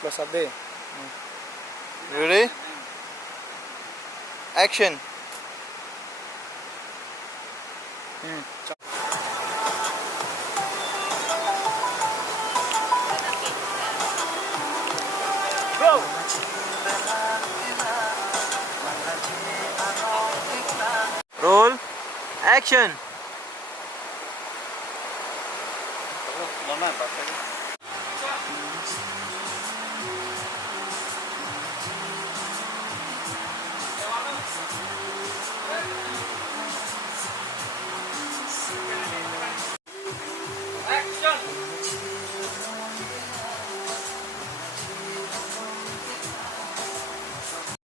plus sabi. Ready? Action. Bro! Roll. Action.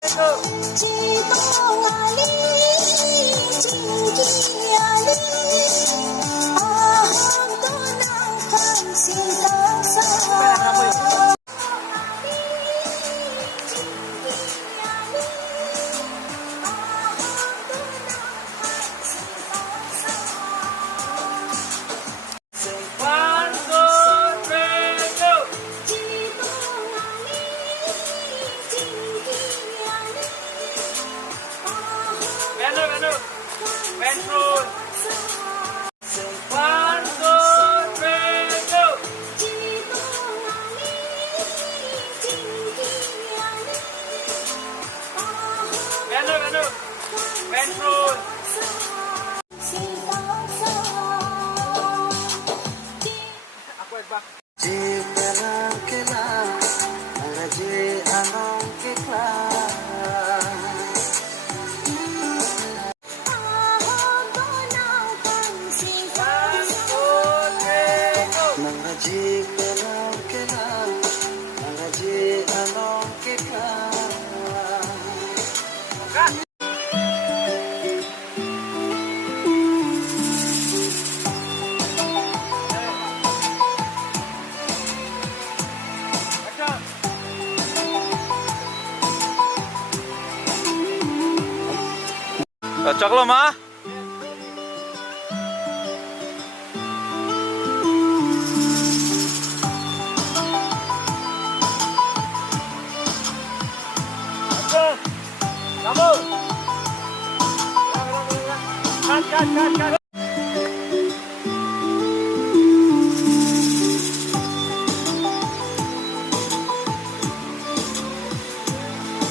Control. 1, 2, 3, go. Control. Aku back. Cocok lo, Ma? Cut.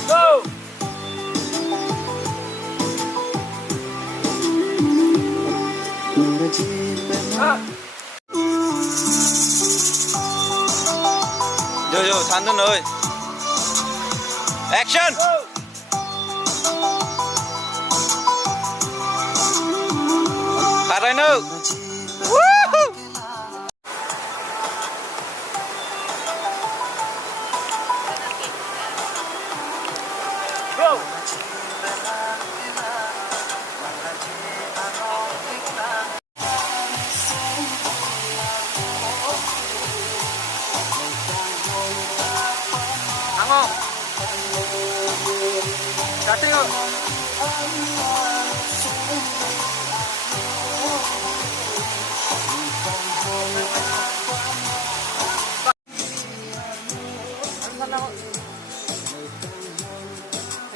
Go. Vô, Sandon ơi. Action. Phạt rồi nữ. Go. Angok. Cutting up.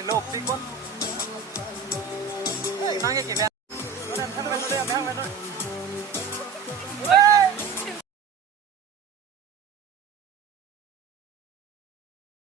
Lột đi con. Mang cái kìa. Nó đang thắt bên nó đây, mang bên nó.